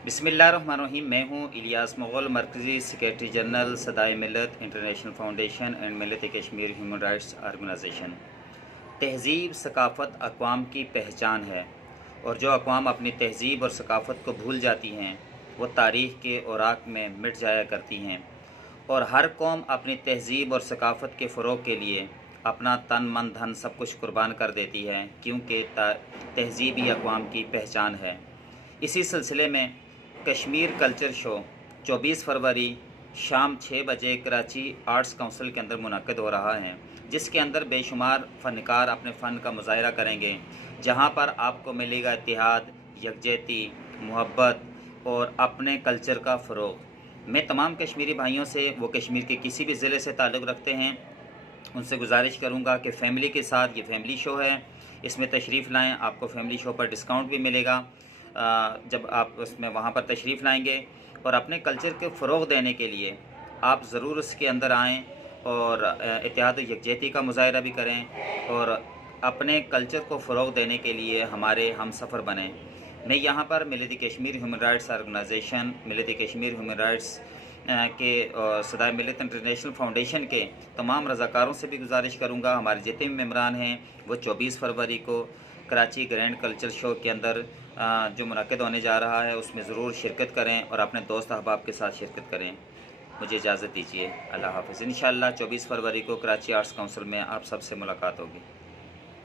बिस्मिल्लाहिर्रहमानिर्रहीम। मैं हूँ इलियास मुग़ल, मरकज़ी सेक्रेटरी जनरल सदाए मिलत इंटरनेशनल फाउंडेशन एंड मिलत कश्मीर ह्यूमन राइट्स ऑर्गेनाइजेशन। तहज़ीब सकाफ़त अक़वाम की पहचान है, और जो अक़वाम अपनी तहज़ीब और सकाफ़त को भूल जाती हैं वो तारीख़ के औराक में मिट जाया करती हैं। और हर कौम अपनी तहज़ीब और सकाफ़त के फ़रोग़ के लिए अपना तन मन धन सब कुछ कुर्बान कर देती है, क्योंकि तहज़ीब ही अक़वाम की पहचान है। इसी सिलसिले में कश्मीर कल्चर शो 24 फरवरी शाम 6 बजे कराची आर्ट्स काउंसिल के अंदर मुनक़्क़िद हो रहा है, जिसके अंदर बेशुमार फ़नकार अपने फ़न का मुज़ाहिरा करेंगे, जहां पर आपको मिलेगा इत्तेहाद, यकजहती, मोहब्बत और अपने कल्चर का फ़रोग़। मैं तमाम कश्मीरी भाइयों से, वो कश्मीर के किसी भी ज़िले से ताल्लुक़ रखते हैं, उनसे गुजारिश करूंगा कि फ़ैमिली के साथ, ये फ़ैमिली शो है, इसमें तशरीफ़ लाएं। आपको फ़ैमिली शो पर डिस्काउंट भी मिलेगा जब आप उसमें वहाँ पर तशरीफ़ लाएंगे। और अपने कल्चर के फ़रोग़ देने के लिए आप ज़रूर उसके अंदर आएँ और इत्तेहाद और यकजहती का मुज़ाहिरा भी करें, और अपने कल्चर को फ़रोग़ देने के लिए हमारे हमसफ़र बनें। मैं यहाँ पर मिलत कश्मीर ह्यूमन राइट्स ऑर्गेनाइजेशन, मिलत कश्मीर ह्यूमन राइट्स के सदाए मिलत इंटरनेशनल फाउंडेशन के तमाम रज़ाकारों से भी गुजारिश करूँगा, हमारे जितने भी मेम्बरान हैं वो 24 फरवरी को कराची ग्रैंड कल्चर शो के अंदर जो मुनक़्क़िद होने जा रहा है उसमें ज़रूर शिरकत करें और अपने दोस्त अहबाब के साथ शिरकत करें। मुझे इजाज़त दीजिए। अल्लाह हाफ़िज़। इंशाअल्लाह 24 फरवरी को कराची आर्ट्स काउंसिल में आप सबसे मुलाकात होगी।